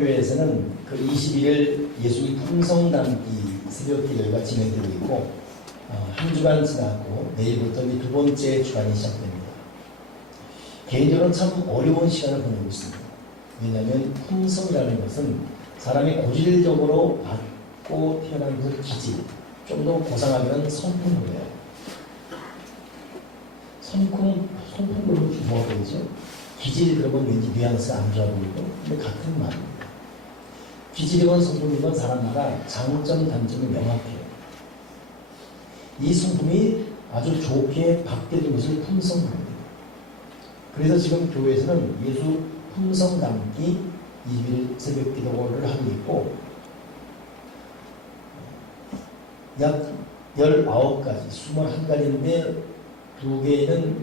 성결교회에서는 그 21일 예수님 품성 담기 새벽 기도회가 진행되고 있고 한 주간 지나고 내일부터 이 두 번째 주간이 시작됩니다. 개인적으로는 참 어려운 시간을 보내고 있습니다. 왜냐하면 품성이라는 것은 사람이 고질적으로 받고 태어난 그 기질, 좀 더 고상하면 성품이에요. 성품으로 뭐가 되죠? 기질 그러면 왠지 뉘앙스 안 좋아 보이고, 근데 같은 말입니다. 기질이건 성품이건 사람마다 장점, 단점이 명확해요. 이 성품이 아주 좋게 바뀌는 것을 품성합니다. 그래서 지금 교회에서는 예수 품성 담기 20일 새벽 기도를 하고 있고, 약 19가지, 21가지인데 2개는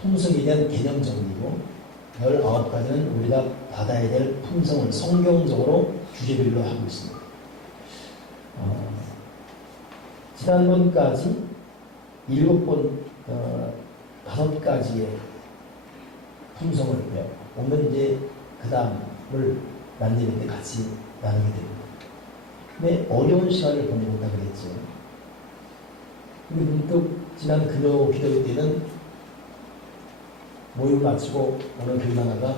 품성에 대한 개념적이고 19가지는 우리가 받아야 될 품성을 성경적으로 주제별로 하고 있습니다. 지난번까지 7번, 5가지의 품성을 배웠고, 오늘 이제 그 다음을 만들 때 같이 나누게 됩니다. 근데 어려운 시간을 보내고 있다고 그랬죠. 근데 문득 지난 금요 기도 때는 모임 마치고 오늘 교회 나가가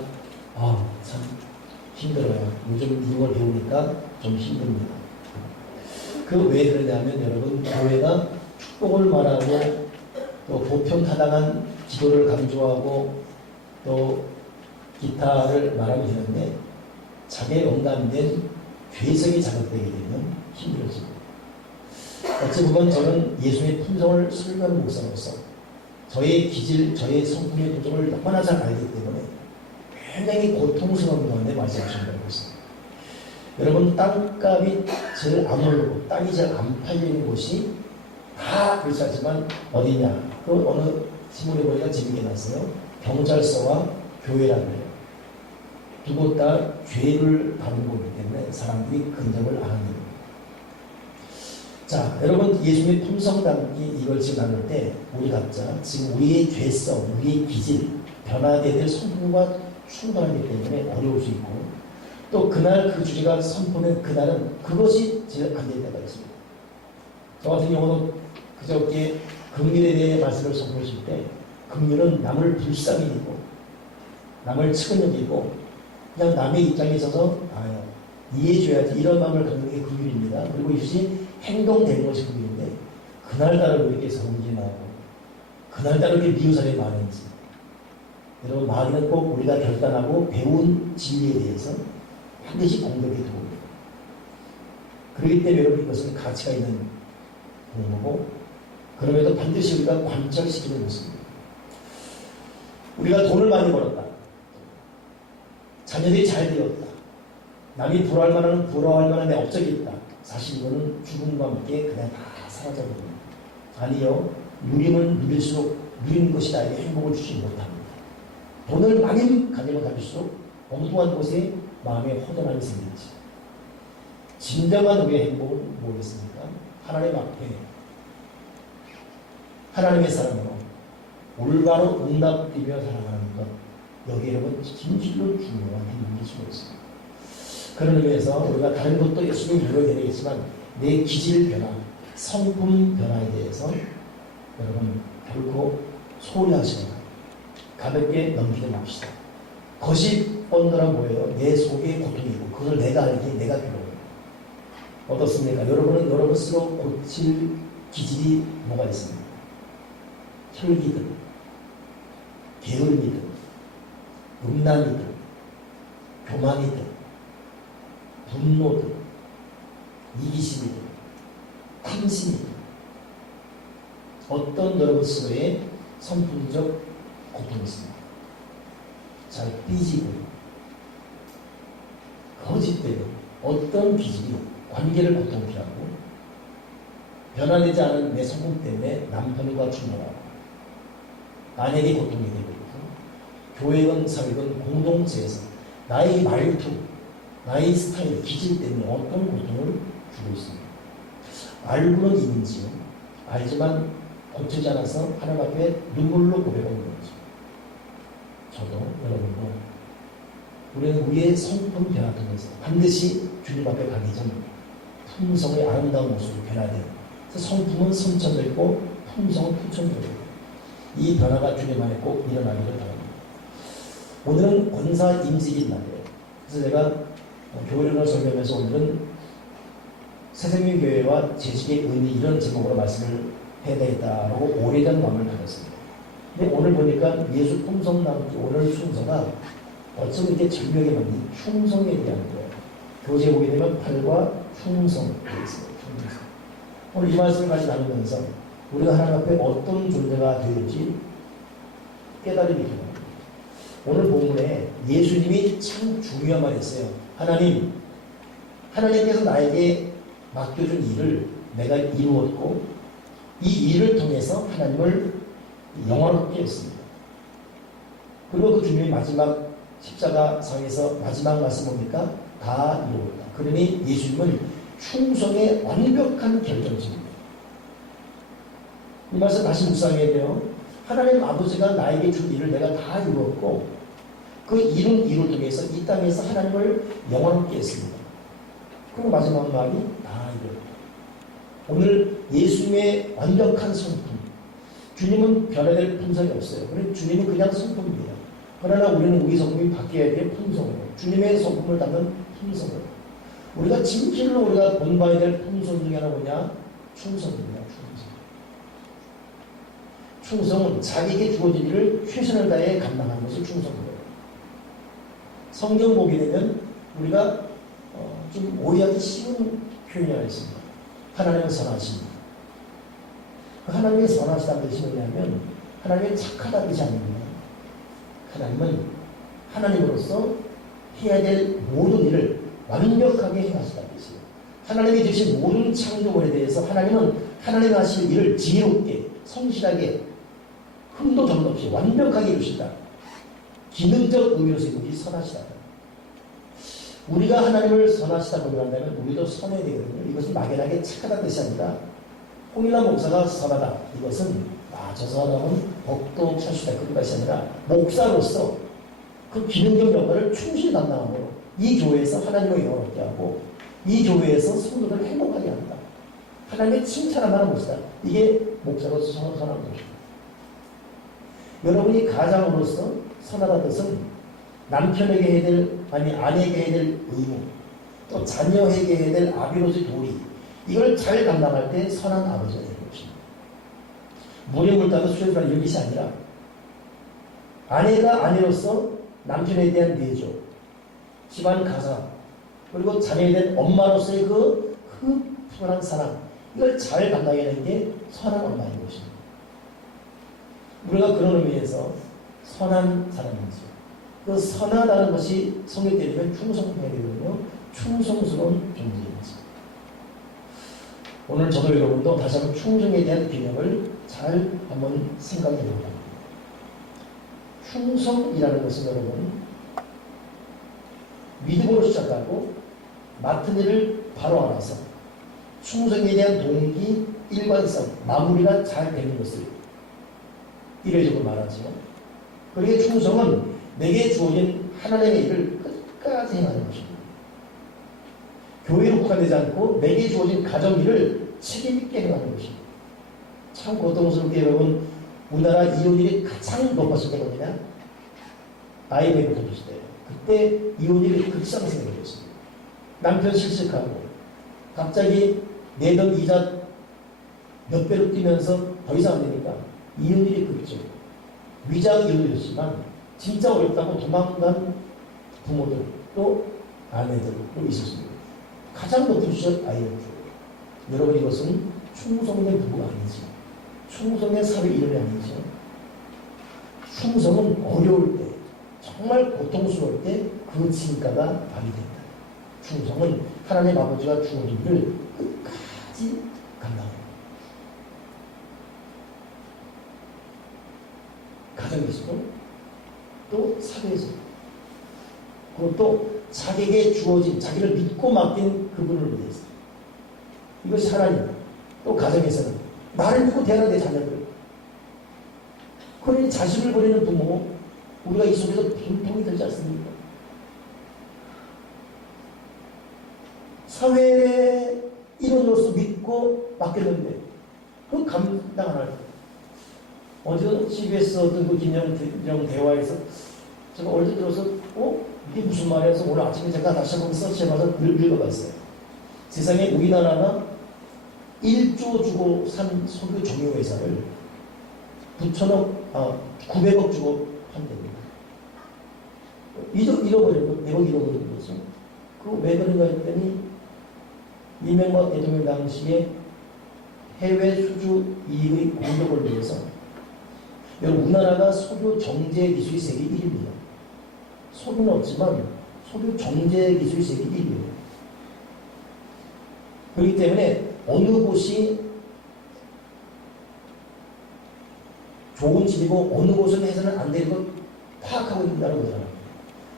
참 힘들어요. 요즘 이걸 배우니까 좀 힘듭니다. 그 왜 그러냐면 여러분, 교회가 축복을 말하고 또 보편타당한 기도를 강조하고 또 기타를 말하면 되는데 자기의 영감된 죄성이 자극되게 되면 힘들어집니다. 어찌 보면 저는 예수의 품성을 설교하는 목사로서 저의 기질, 저의 성품의 도정을 너무나 잘 알기 때문에 굉장히 고통스러운 가운데 말씀을 전하고 있습니다. 여러분, 땅값이 제일 안 오르고 땅이 제일 안 팔리는 곳이 다 그렇지 않지만 어디냐? 그 어느 신문에 보니까 재밌게 났어요. 경찰서와 교회라고 해요. 두 곳 다 죄를 다루는 거기 때문에 사람들이 근접을 안 합니다. 자, 여러분, 예수님의 품성 담기 이걸 지금 나눌 때 우리 각자 지금 우리의 죄성, 우리의 기질, 변화되어야 될 성품과 충돌하기 때문에 어려울 수 있고, 또 그날 그 주제가 선포된 그날은 그것이 제일 안 될 때가 있습니다. 저 같은 경우는 그저께 긍휼에 대해 말씀을 선포하실 때, 긍휼은 남을 불쌍히 여기고 남을 측은 여기고 그냥 남의 입장에 있어서 이해해줘야지, 이런 마음을 갖는 게 긍휼입니다. 그리고 이것이 행동되는 것이 긍휼인데, 그날따라 왜 이렇게 성질이 나고 그날따라 이렇게 미운 사람이 많은지, 여러분, 마귀는 꼭 우리가 결단하고 배운 진리에 대해서 반드시 공격해 들어옵니다. 그렇기 때문에 여러분, 이것은 가치가 있는 공부고, 그럼에도 반드시 우리가 관철시키는 것입니다. 우리가 돈을 많이 벌었다, 자녀들이 잘 되었다, 남이 부러워할 만한 내 업적이 있다, 사실 이거는 죽음과 함께 그냥 다 사라져버립니다. 아니요, 누리면 누릴수록 누리는 것이 나에게 행복을 주지 못합니다. 돈을 많이 가지면 가질수록 엉뚱한 곳에 마음의 허전함이 생기지. 진정한 우리의 행복은 뭐겠습니까? 하나님 앞에 하나님의 사랑으로 올바로 응답드리며 살아가는 것, 여기 여러분 진실로 중요한 힘이 수가 있습니다. 그런 의미에서 우리가 다른 것도 열심히 노력해야 되겠지만 내 기질 변화, 성품 변화에 대해서 여러분 결코 소홀히 하시거나 가볍게 넘기지 맙시다. 것이 뻔더라 뭐예요? 내 속에 고통이고 그걸 내가 알기에 내가 괴로워요. 어떻습니까? 여러분은 여러분 스스로 고칠 기질이 뭐가 있습니까? 혈기든, 게으름이든, 음란이든, 교만이든, 분노든, 이기심이든, 탐심이든, 어떤 여러분 스스로의 성품적 고통이 있습니다. 잘 삐지고 거짓되고 어떤 기질이 관계를 고통케 하고 변화되지 않은 내 성품 때문에 남편과 충돌하고 아내에게 고통이 되고 있고, 교회건 사회건 공동체에서 나의 말투, 나의 스타일, 기질 때문에 어떤 고통을 주고 있습니다. 알고는 있는지요. 알지만 고치지 않아서 하나님 앞에 눈물로 고백하는 거죠. 저도 여러분도 우리는 우리의 성품 변화 통해서 반드시 주님 앞에 가기 전 품성의 아름다운 모습으로 변화돼요. 그래서 성품은 선천되고 품성은 투천되고 이 변화가 주님 안에 꼭 일어나기를 바랍니다. 오늘은 권사 임직인 날이에요. 그래서 제가 교회론을 설명하면서 오늘은 새생명교회와 재직의 의미 이런 제목으로 말씀을 해야 되겠다라고 오래된 마음을 가졌습니다. 근데 오늘 보니까 예수 품성 나누기 오늘 순서가 어쩜 이렇게 절묘하게 맞니? 충성에 대한 거예요. 교재 보게 되면 8과 충성 되어 있습니다. 충성. 오늘 이 말씀을 같이 나누면서 우리가 하나님 앞에 어떤 존재가 되는지 깨달음이 필요합니다. 오늘 본문에 예수님이 참 중요한 말을 했어요. 하나님께서 나에게 맡겨준 일을 내가 이루었고 이 일을 통해서 하나님을 영화롭게 했습니다. 그리고 그 주님이 마지막 십자가상에서 마지막 말씀 뭡니까? 다 이루었다. 그러니 예수님은 충성의 완벽한 결정지입니다. 이 말씀 다시 묵상해야 돼요. 하나님 아버지가 나에게 준 일을 내가 다 이루었고 그 이룬 일을 통해서 이 땅에서 하나님을 영원롭게 했습니다. 그리고 마지막 말이 다 이루었다. 오늘 예수님의 완벽한 성품. 주님은 변화될 품성이 없어요. 그런데 주님은 그냥 성품이에요. 그러나 우리는 우리 성품이 바뀌어야 될 품성이에요. 주님의 성품을 담는 품성을. 우리가 진실로 우리가 본받아야 될 품성 중에 하나 뭐냐? 충성입니다. 충성은 자기에게 주어진 일을 최선을 다해 감당하는 것을 충성이에요. 성경 보게 되면 우리가 좀 오해하기 쉬운 표현이 하나 있습니다. 하나님은 선하십니다. 하나님의 선하시다는 뜻이 뭐냐면 하나님의 착하다는 뜻이 아닙니다. 하나님은 하나님으로서 해야 될 모든 일을 완벽하게 행하시다는 뜻이에요. 하나님이 주신 모든 창조물에 대해서 하나님은 하나님 하실 일을 지혜롭게 성실하게 흠도 점도 없이 완벽하게 이루신다. 기능적 의미로서 이것이 선하시다. 우리가 하나님을 선하시다고 말한다면 우리도 선해야 되거든요. 이것은 막연하게 착하다는 뜻이 아니라 홍일라 목사가 선하다. 이것은 저 사람은 복도 철수다. 그런 것이 아니라 목사로서 그 기능적 역할을 충실히 담당하므로 이 교회에서 하나님을 영원롭게 하고 이 교회에서 성도들을 행복하게 한다. 하나님의 칭찬하는 모습이다. 이게 목사로서 선한 것입니다. 여러분이 가장으로서 선하다는 뜻은 남편에게 해야 될, 아내에게 해야 될 의무, 또 자녀에게 해야 될 아비로서의 도리, 이걸 잘 감당할 때 선한 아버지가 되는 것입니다. 물에 물다가 수레 불안 이런 것이 아니라 아내가 아내로서 남편에 대한 내조, 집안 가사, 그리고 자녀에 대한 엄마로서의 그 흡분한 사랑, 이걸 잘 감당해내는 게 선한 엄마인 것입니다. 우리가 그런 의미에서 선한 사람이죠. 그 선하다는 것이 성격되면 충성해야 되거든요. 충성스러운 존재입니다. 오늘 저도 여러분도 다시 한번 충성에 대한 개념을 잘 한번 생각해 보자. 충성이라는 것은 여러분 믿음으로 시작하고 맡은 일을 바로 알아서 충성에 대한 동기, 일관성, 마무리가 잘 되는 것을 이례적으로 말하죠. 그리고 충성은 내게 주어진 하나님의 일을 끝까지 행하는 것입니다. 교회로 국한되지 않고 내게 주어진 가정 일을 책임있게 행하는 것입니다. 참 고통스럽게 여러분 우리나라 이혼율이 가장 높았을 때가 뭐냐? IMF 터졌을 때예요. 그때 이혼율이 급상승이 되었습니다. 남편 실직하고 갑자기 내던 이자 몇 배로 뛰면서 더 이상 안 되니까 이혼율이 급증. 위장 이혼이었지만 진짜 어렵다고 도망간 부모들 또 아내들도 있었습니다. 가장 높은 수준 IMF. 여러분 이것은 충성된 부부가 아니지. 충성의 사회 이름이 아니죠. 충성은 어려울 때 정말 고통스러울 때 그 진가가 발휘된다. 충성은 하나님 아버지가 주어진 일을 끝까지 감당합니다. 가정에서도 또 사회에서도 그것도 자기에게 주어진 자기를 믿고 맡긴 그분을 위해서 이것이 하나님 또 가정에서는 나를 믿고 대하는 내 자녀들 그러니 자식을 버리는 부모 우리가 이 속에서 빈통이 되지 않습니까? 사회의 일원으로서 믿고 맡겼는데 그 감당 안 할 거예요. 어제 CBS 어떤 그 김영 대화에서 제가 얼핏 들어서 이게 무슨 말이야 해서 오늘 아침에 제가 다시 한번 서치해봐서 늘 읽어봤어요. 세상에 우리나라가 1조 주고 산 석유 정유회사를 900억 주고 판답니다. 잃어버린 거, 100억 잃어버린 거죠. 그거 왜 그런가 했더니 이명박 대통령 당시에 해외 수주 이익의 공격을 위해서 여러분 우리나라가 석유 정제 기술이 세계 1위입니다. 석유는 없지만 석유 정제 기술이 세계 1위예요. 그렇기 때문에 어느 곳이 좋은 집이고 어느 곳은 해서는 안 되는 걸 파악하고 있다는 거잖아요.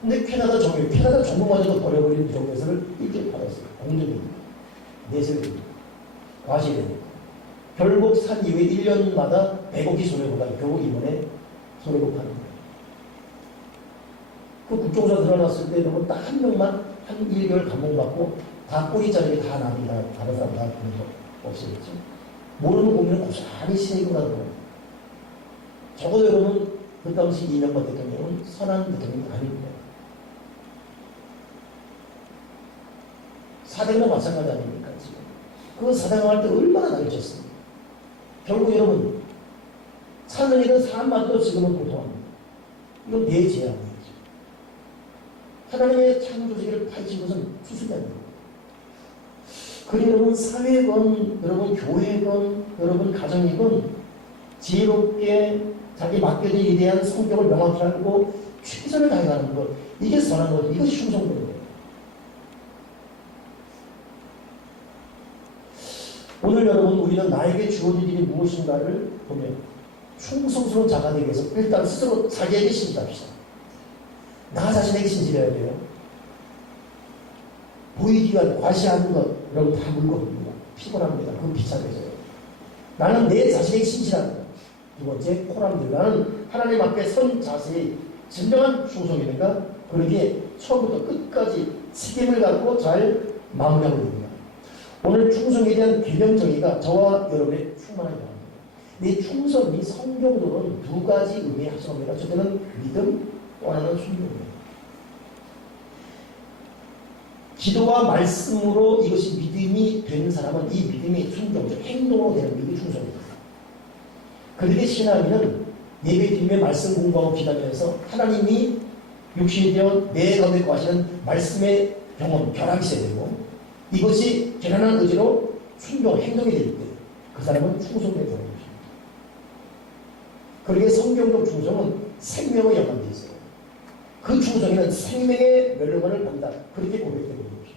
근데 캐나다 정부마저도 버려버린 정부에서를 일주일 받았어요. 공정입니다. 내세입니다. 과실입니다. 결국 산 이후에 1년마다 100억이 손해보다 결국 이번에 손해보고 파는 거예요. 그 국정조사 드러났을 때 딱 한 명만 한 1개월 감봉받고 다 꼬리 자르게 다 남이 다른 사람 다 그런 거 없어졌죠. 모르는 국민은 고스란히 세금을 하더라고요. 적어도 여러분 그 당시 이명박 대통령은 선한 대통령이 아닙니다. 사대강 마찬가지 아닙니까 지금. 그 사대강 할 때 얼마나 당했었습니까. 결국 여러분 사는 일은 사람만도 지금은 고통합니다. 이건 대재앙이죠. 하나님의 창조세계를 파헤친 것은 수순이 아닙니다. 그리고 여러분 사회건 여러분 교회건 여러분 가정이건 지혜롭게 자기 맡겨진 일에 대한 성격을 명확히 알고 최선을 다해가는 것 이게 선한 것 이것이 충성되는 거예요. 오늘 여러분 우리는 나에게 주어진 일이 무엇인가를 보면 충성스러운 자가 되기 위해서 일단 스스로 자기에게 신실합시다. 나 자신에게 신실해야 돼요. 보이기가 과시하는 것 여러분 다 물거든요. 피곤합니다. 그건 비참해져요. 나는 내 자신에게 신실한 것. 두 번째 코람들 나는 하나님 앞에 선 자세히 진정한 충성이니까 그러기에 처음부터 끝까지 책임을 갖고 잘 마무리하고 있습니다. 오늘 충성에 대한 균형 정의가 저와 여러분의 충만하게 합니다. 이 충성이 성경으로는 두 가지 의미의 합성입니다. 첫째는 믿음, 또 하나는 순종입니다. 기도와 말씀으로 이것이 믿음이 되는 사람은 이 믿음이 순종적 행동으로 되는 믿음이 충성입니다. 그들의 신앙인은 예배드리며 말씀 공부하고 기도하면서 하나님이 육신이 되어 내 가운데 거하시는 말씀의 경험, 결합이 있어야 되고 이것이 결연한 의지로 순종, 행동이 될 때 그 사람은 충성된 사람입니다. 그러기에 성경적 충성은 생명에 연관되어 있어요. 그 충성에는 생명의 멸류관을 본다. 그렇게 고백되는 것입니다.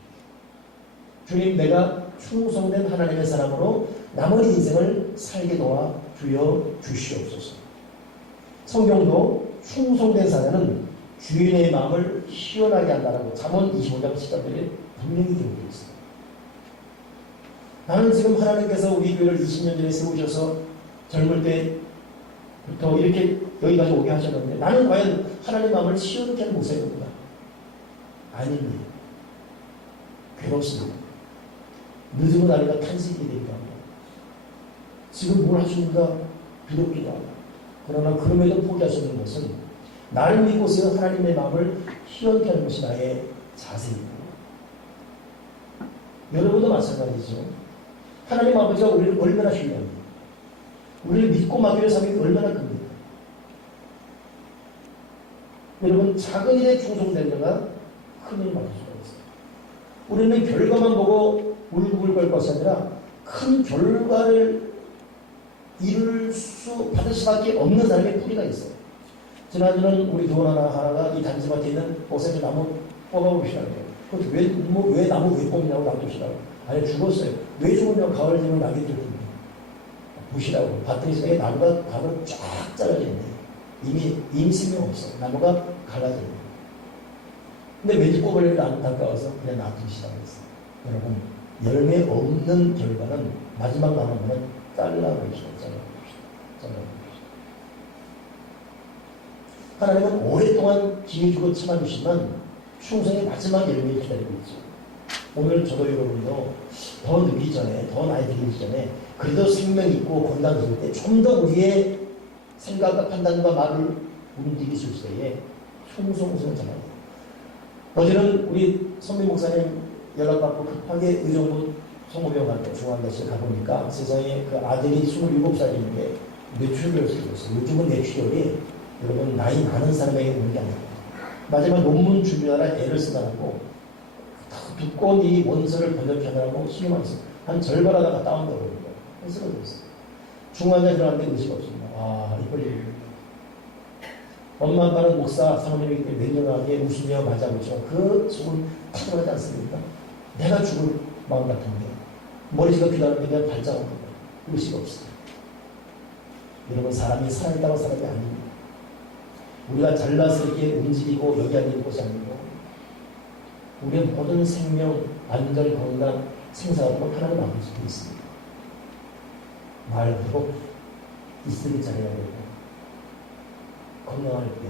주님 내가 충성된 하나님의 사람으로 남은 인생을 살게 도와 주여 주시옵소서. 성경도 충성된 사람은 주인의 마음을 시원하게 한다라고 잠언 25장 10절에 분명히 기록되어 있습니다. 나는 지금 하나님께서 우리 교회를 20년 전에 세우셔서 젊을 때부터 이렇게 여기까지 오게 하셨는데 나는 과연 하나님의 마음을 시원케 하는 목사입니다. 아닙니다. 괴롭습니다. 늦은 날이가 탄식이 되기도 합니다. 지금 뭘 하십니까? 두렵기도 하고. 그러나 그럼에도 포기할 수 없는 것은 나를 믿고서 하나님의 마음을 시원케 하는 것이 나의 자세입니다. 여러분도 마찬가지죠. 하나님 아버지가 우리를 얼마나 신뢰합니까? 우리를 믿고 맡기는 삶이 얼마나 큽니까? 여러분 작은 일에 충성된 자가 큰 일을 받을 수가 있어요. 우리는 결과만 보고 울고불고할 것이 아니라 큰 결과를 받을 수밖에 없는 사람의 뿌리가 있어요. 지난주는 우리 돈 하나가 이 단지밭에 있는 오세주 나무 뽑아보시라고 해요. 그것도 왜 나무 왜 뽑냐고 놔두시라고. 아니 죽었어요. 왜 죽었냐고 가을 되면 낙이 들거든요. 보시라고. 봤더니 세상에 나무가 가을 쫙 잘라지는데 이미 생명 없어요. 나무가 갈라져요. 근데 왠지 뽑으려면 안타까워서 그냥 놔두시라고 했어요. 여러분 열매 없는 결과는 마지막 남은 거는 잘라버리시다. 하나님은 오랫동안 기회 주고 참아주시면 충성의 마지막 열매를 기다리고 있죠. 오늘 저도 여러분도 더 늦기 전에, 더 나이 들기 전에 그래도 생명 있고 건강해질 때 좀 더 우리의 생각과 판단과 말을 움직이실 때에 충성스러운 전화예요. 어제는 우리 선배 목사님 연락받고 급하게 의정부 성모병 갈 때 중앙대실 가보니까 세상에 그 아들이 27살인데 뇌출혈을 쓰고 있어요. 요즘은 뇌출혈이 여러분 나이 많은 사람에게 오는 게 아니에요. 마지막 논문 준비하라 애를 쓰다라고 두꺼운 이 원서를 번역하느라고 신경만 있어요. 한 절반 하다가 다운되어 버린 거예요. 쓰러졌어요. 중환자에 들어갔는데 의식 없습니다. 아, 이걸 엄마 아빠는 목사 사모님이기 때문에 냉정하게 웃으며 맞아보죠. 그 속은 타들어가지 않습니까? 내가 죽을 마음 같은데 머리가 기다리는데 그냥 발작한 거예요. 의식 없어요. 여러분 사람이 살아있다고 사람이 아닙니다. 우리가 잘나서 이렇게 움직이고 여기 앉는 것이 아니고 우리의 모든 생명, 안전, 건강, 생사하고 하나님 아버지 께 있습니다. 말도 있으리 잘해야 되고 건강할 때,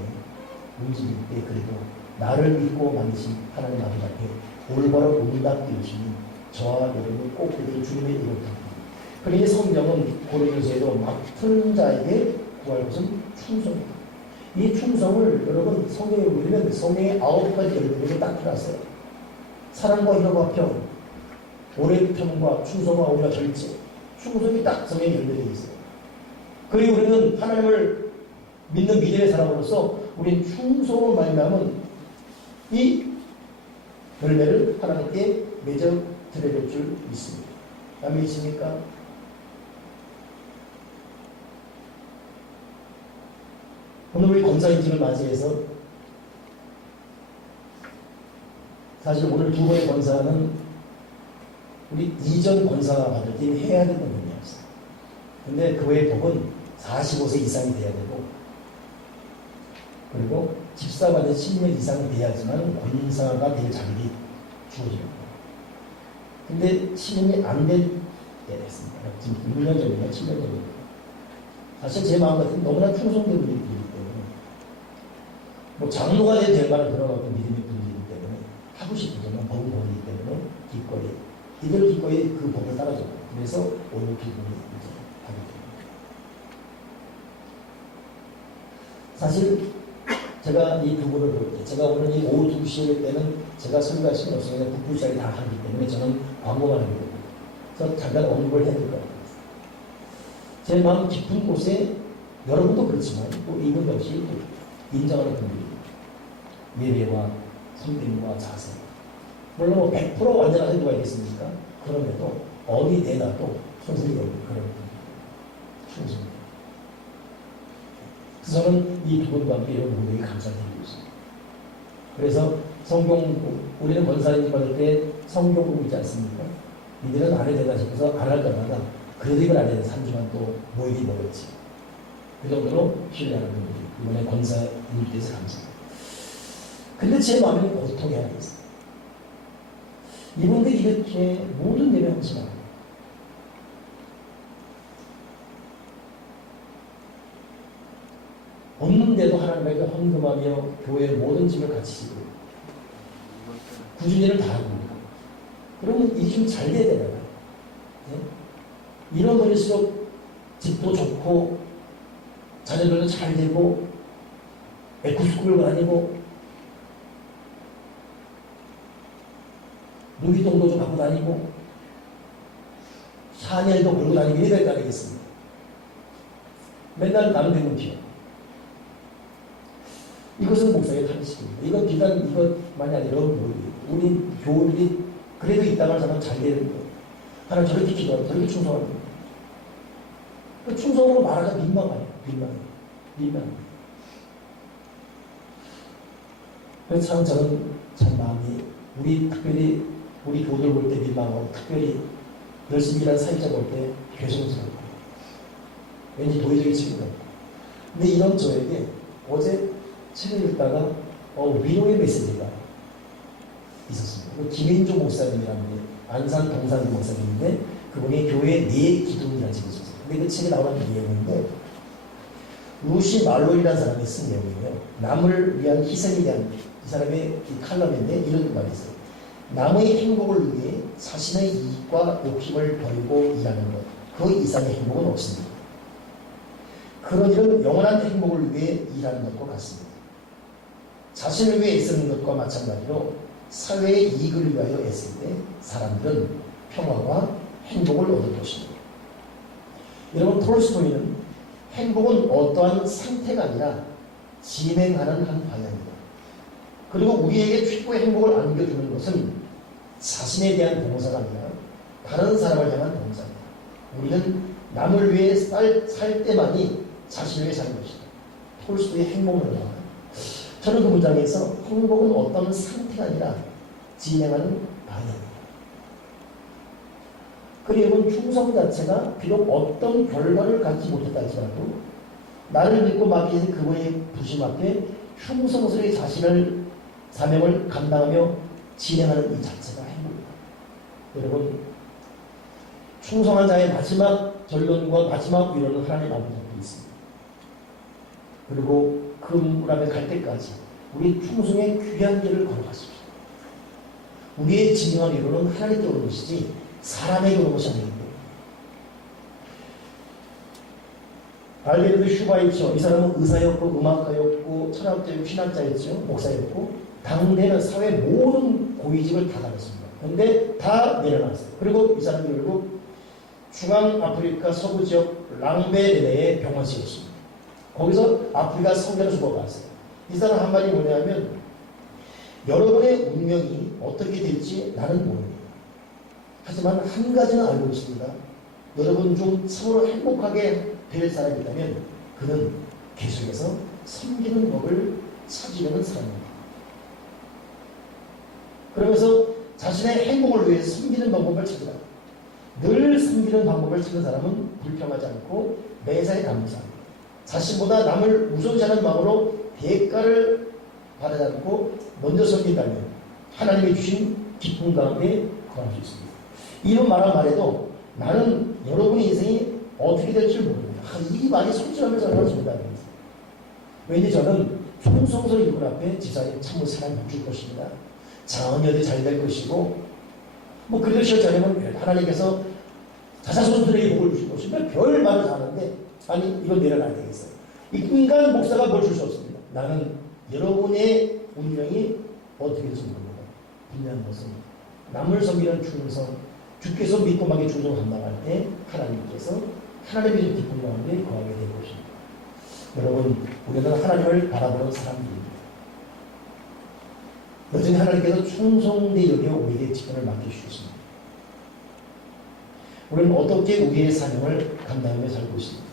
움직일 때 그래도 나를 믿고 만드신 하나님 아버지 앞에 올바로 응답 되시니 저와 여러분 꼭 그들을 주님의 이름을 부탁드립니다. 그러니 성경은 고린도서에도 맡은 자에게 구할 것은 충성입니다. 이 충성을 여러분 성경에 보면 성경의 9가지 열매를 딱 들었어요. 사랑과 희락과 평, 오래 평과 충성과 오히려 절제, 충성이 딱 성경에 열매되어 있어요. 그리고 우리는 하나님을 믿는 믿음의 사람으로서 우리는 충성을 말미암은 이 열매를 하나님께 맺어 드려야 줄 믿습니다. 아멘 있습니까? 오늘 우리 권사인직을 맞이해서 사실 오늘 두 번의 권사는 우리 이전 권사가 받을 때 해야 되는 분이었어요. 근데 그 외의 복은 45세 이상이 돼야 되고 그리고 집사받은 10년 이상이 돼야지만 권사가 될 자격이 주어집니다. 근데 10년이 안 될 때가 있습니다. 지금 6년 전이나 7년 전입니다. 사실 제 마음 같은 너무나 충성된 분이기 때문에 뭐 장로가 될 만한 그런 어떤 믿음의 분이기 때문에 하고 싶으지만 법은 법이기 때문에 기꺼이 이들 기꺼이 그 법을 따라줘요. 그래서 오늘 기분이 이제 하게 됩니다. 사실 제가 이 두 분을 볼 때, 제가 오늘 이 오후 2시에 때는 제가 설교할 시간이 없으니까 북부시장이 다 하기 때문에 저는 광고만 하게 됩니다. 그래서 잠깐 언급을 해야 될 것 같아요. 제 마음 깊은 곳에 여러분도 그렇지만 또 이분 역시 또 인정하는 분들이 예배와 섬김과 자세. 물론 뭐 100% 완전한 누가 있겠습니까? 그럼에도 어디 내놔도 손색이 없는 그런 충성입니다. 그래서 저는 이 두 분과 함께 이런 분들에게 감사드리고 있습니다. 그래서 성경, 우리는 권사님 받을 때 성경 보고 있지 않습니까? 이들은 안 해야 되나 싶어서 안 할 때마다 그래도 이걸 안 해야 돼. 3주간 또 모이기 먹었지. 그 정도로 신뢰하는 분들이 이번에 권사님께서 감사합니다. 근데 제 마음이 고통이 하나 있어요. 이분들이 이렇게 모든 예배 헌신하고 없는데도 하나님에게 헌금하며 교회의 모든 짐을 같이 지고 꾸준히를 다 하고 그러면 이 좀 잘 돼야 되잖아요. 네? 이런 분일수록 집도 좋고 자녀들도 잘 되고 에코스쿨도 다니고 루비동도 좀 갖고 다니고 샤넬도 걸고 다니고 이래야 될 거 아니겠습니까? 맨날 남은 대문 피워. 이것은 목사의 탄식입니다. 이건 비단 이것만이 아니라 우리 교우들이 그래도 이 땅을 사면 잘 되는 거예요. 하나님 저렇게 기도하고 저렇게 충성하는 거예요. 그 충성으로 말하자 민망해요. 민망해요. 그래서 참 저는 참 마음이 특별히 우리 교우들 볼 때 민망하고 특별히 열심히 일하는 사역자 볼 때 죄송스럽고 왠지 도의적인 친구가 없고 근데 이런 저에게 어제 책을 읽다가 위로의 메시지가 있었습니다. 김인조 목사님이라는 분, 안산 동산 목사님인데 그분이 교회 내 기둥이라는 책을 썼어요. 근데 그 책에 나오는 내용인데 루시 말로이라는 사람이 쓴 내용이에요. 남을 위한 희생에 대한 이 사람의 이 칼럼인데 이런 말이 있어요. 남의 행복을 위해 자신의 이익과 욕심을 버리고 일하는 것, 그 이상의 행복은 없습니다. 그런 일은 영원한 행복을 위해 일하는 것과 같습니다. 자신을 위해 애쓰는 것과 마찬가지로 사회의 이익을 위하여 애쓸 때 사람들은 평화와 행복을 얻을 것입니다. 여러분, 톨스토이는 행복은 어떠한 상태가 아니라 진행하는 한 방향입니다. 그리고 우리에게 최고의 행복을 안겨주는 것은 자신에 대한 봉사가 아니라 다른 사람을 향한 봉사입니다. 우리는 남을 위해 살 때만이 자신을 위해 사는 것이다. 톨스토이의 행복론은 저는 그 문장에서 행복은 어떤 상태가 아니라 진행하는 방향입니다. 그리고 충성 자체가 비록 어떤 결과를 갖지 못했다 할지라도 나를 믿고 맡기신 그분의 부심 앞에 충성스레 자신을 사명을 감당하며 진행하는 이 자체가 행복입니다. 여러분, 충성한 자의 마지막 결론과 마지막 위로는 하나님 앞에 잡혀 있습니다. 그리고 그 문앞에 갈 때까지 우리 충성의 귀한 길을 걸어가십시오. 우리의 진정한 위로는 하나님께 오는 것이지 사람에게 오는 것이 아니기 때문에. 알베르트 슈바이처, 이 사람은 의사였고 음악가였고 철학자였고 신학자였죠. 목사였고 당대는 사회 모든 고위직을 다 다녔습니다. 그런데 다 내려놨어요. 그리고 이 사람이 결국 중앙아프리카 서부 지역 랑베르네의 병원시였습니다. 거기서 아프리카 성전을 죽어갔어요. 이 사람 한 말이 뭐냐면 여러분의 운명이 어떻게 될지 나는 모릅니다. 하지만 한 가지는 알고 있습니다. 여러분 중 참으로 행복하게 될 사람이 있다면 그는 계속해서 섬기는 법을 찾으려는 사람입니다. 그러면서 자신의 행복을 위해 섬기는 방법을 찾으라. 늘 섬기는 방법을 찾는 사람은 불평하지 않고 매사에 감사합니다. 자신보다 남을 우선시하는 마음으로 대가를 바라지 않고 먼저 섬긴다면 하나님이 주신 기쁨 가운데 거할 수 있습니다. 이런 말한 말에도 나는 여러분의 인생이 어떻게 될 줄 모릅니다. 이 말이 솔직하면서 얼마나 중요하다는 거예요. 왠지 저는 충성스러운 이분 앞에 제자님 참으로 사랑이 줄 것입니다. 자녀들이 잘 될 것이고 뭐 그래도 시험자님은 하나님께서 자자손들에게 복을 주실 것입니다. 별 말을 다 하는데 아니 이건 내려놔야 되겠어요. 인간 목사가 뭘 줄 수 없습니다. 나는 여러분의 운명이 어떻게 될지 모릅니다. 분명한 것은 남을 섬기는 충성, 주께서 믿고 맡긴 충성을 감당할 때 하나님께서 하나님의 기쁨 가운데 거하게 될 것입니다. 여러분, 우리는 하나님을 바라보는 사람들입니다. 여전히 하나님께서 충성되 여겨 우리에게 직분을 맡겨주셨습니다. 우리는 어떻게 우리의 사명을 감당하며 살고 있습니다.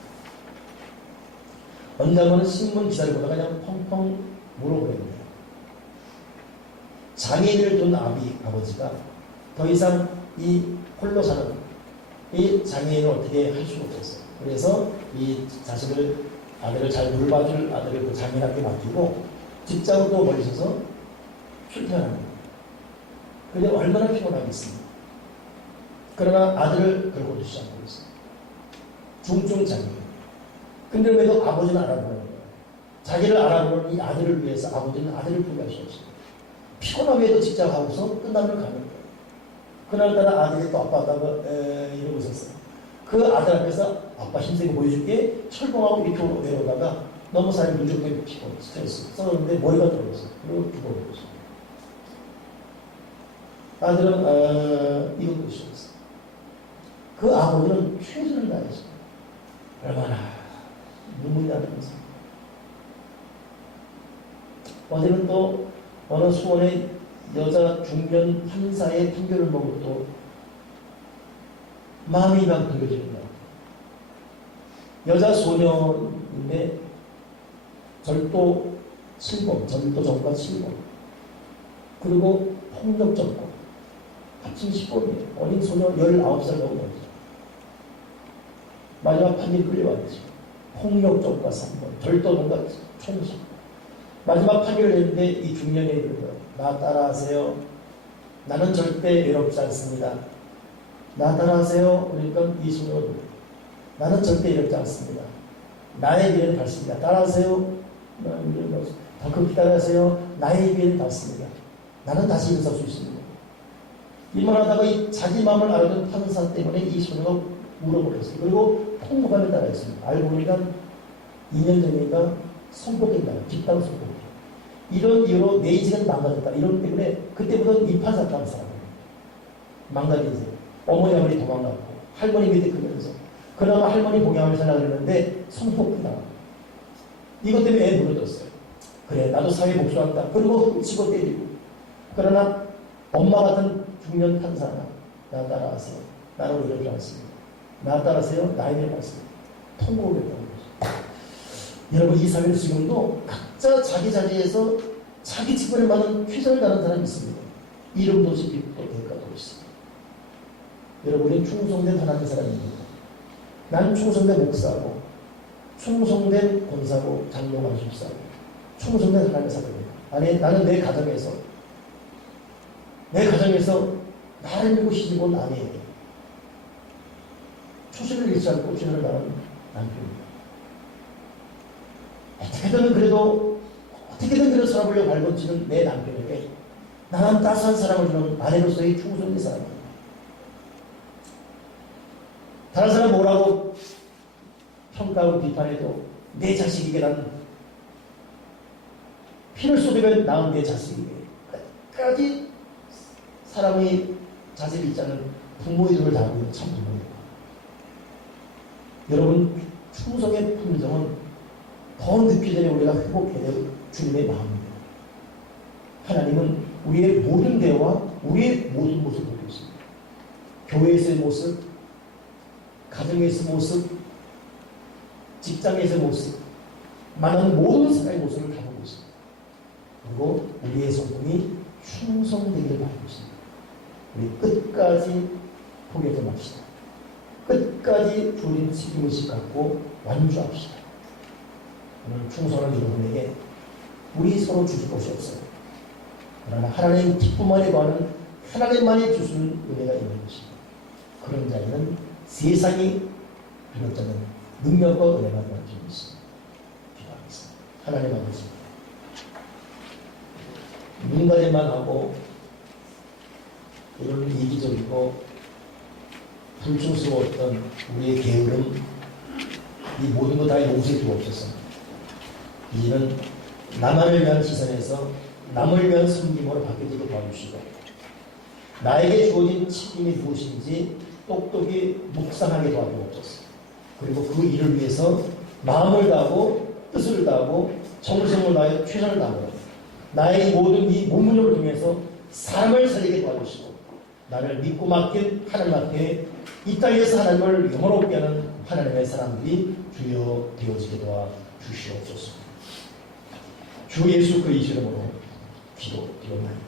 어느 날은 신문 기사를 보다가 그냥 펑펑 물어버립니다. 장애인을 둔 아버지가 더 이상 이 홀로 사는 이 장애인을 어떻게 할 수가 없었어요. 그래서 이 아들을 잘 돌봐줄 아들을 그 장애인한테 맡기고 직장으로 멀리 서서 출퇴근합니다. 그런데 얼마나 피곤하겠습니까? 그러나 아들을 걸고 두지 않고 있어요. 중증 장애인. 근데 왜도 아버지는 알아보는 거예요. 자기를 알아보는 이 아들을 위해서 아버지는 아들을 포기할 수 없어요. 피곤함에도 직장하고서 끝나면 가는 거예요. 그날따라 아들이 또 아빠다고 이러고 있었어요. 그 아들 앞에서 아빠 힘세게 보여줄게 철봉하고 밑으로 내려오다가 너무 사람이 무조건 피곤, 스트레스 써는데 머리가 떨어졌어요. 그리고 죽어버렸어요. 아들은 이것도 있었어요. 그 아버지는 최선을 다했어요. 얼마나 눈물이 나는 것입니다. 어제는 또 어느 수원의 여자 중년 판사의 판결을 보고 또 마음이 막 그려지는 것 같아요. 여자 소년인데 절도 7범, 절도 전과 7범, 그리고 폭력 전과 합친 10범이에요. 어린 소년 19살 넘어가죠. 마지막 판결 끌려왔죠. 폭력 전과 3번, 절도 전과 총 10번. 마지막 판결을 했는데 이 중년에 이르고요. 나 따라하세요. 나는 절대 외롭지 않습니다. 나 따라하세요. 그러니까 이 소년은 나는 절대 외롭지 않습니다. 나의 미래는 밝습니다. 따라하세요. 더 크게 따라하세요. 나의 미래는 밝습니다. 나는 다시 일어설 수 있습니다. 일만 하다가 이 자기 마음을 알아둔 판사 때문에 이 소녀가 울어버렸어요. 그리고 통곡하며 따라했습니다. 알고 보니까 2년 전이니까 성폭행다. 뒷담 성폭행. 이런 이유로 내 인생은 망가졌다. 이런 때문에 그때부터 이 판사 딴 사람. 망가진 인생. 어머니 아버지 도망갔고 할머니 밑에 크면서 그나마 할머니 봉양을 살려고 했는데 성폭행다. 이것 때문에 애 무너졌어요. 그래 나도 사회 복수한다. 그리고 훔치고 때리고. 그러나 엄마 같은 중년 판사나 나 따라하세요. 나는 이러지 않습니다. 나 따라하세요. 나이를 받습니다. 통곡했다는 거죠. 여러분 이 사회는 지금도 각자 자기 자리에서 자기 직분에 맞는 최선을 다하는 사람이 있습니다. 이름도 지키고 대가도 있습니다. 여러분 우리는 충성된 하나님 사람입니다. 난 충성된 목사고 충성된 권사고 장로가 집사고 충성된 하나님의 사람입니다. 아니 나는 내 가정에서 나를 믿고 시집온 아내에게 초심을 잃지 않고 최선을 다하는 남편입니다. 어떻게든 그래도 살아보려고 발버치는 내 남편에게 나는 따스한 사랑을 주는 아내로서의 충성된 사람입니다. 다른 사람 뭐라고 평가하고 비판해도 내 자식에게 난 피를 쏟으면 낳은 내 자식에게 끝까지 사람의 자질이 있지 않은 부모의 눈을 다하고 있는 참 부모입니다. 여러분 충성의 품성은 더 늦기 전에 우리가 회복해야 될 주님의 마음입니다. 하나님은 우리의 모든 대화와 우리의 모든 모습을 보고 있습니다. 교회에서의 모습, 가정에서의 모습, 직장에서의 모습, 많은 모든 사람의 모습을 다 보고 있습니다. 그리고 우리의 성품이 충성되기를 바라고 있습니다. 우리 끝까지 포기하지 맙시다. 끝까지 주님 책임의식 갖고 완주합시다. 오늘 충성한 여러분에게 우리 서로 주실 것이 없어요. 그러나 하나님 기쁨만에 구하는 하나님만이 주시는 은혜가 있는 것입니다. 그런 자에는 세상이 그렇지 않은 능력과 은혜가 가지고 있습니다. 기도하겠습니다. 하나님 아버지, 눈가림만 하고 이런 이기적이고 불충스러웠던 우리의 게으름, 이 모든 것 다 용서해 주옵소서. 이제는 나만을 위한 시선에서 남을 위한 섬김으로 바뀌어지게 도와주시고, 나에게 주어진 책임이 무엇인지 똑똑히 묵상하게 도와주옵소서. 그리고 그 일을 위해서 마음을 다하고 뜻을 다하고 정성을 다하여 최선을 다하고 나의 모든 이 몸무게를 통해서 삶을 살리게 도와주시고, 나를 믿고 맡긴 하나님 앞에 이 땅에서 하나님을 영원롭게 하는 하나님의 사람들이 주여 되어지게 도와주시옵소서. 주 예수 그리스도 이름으로 기도드립니다.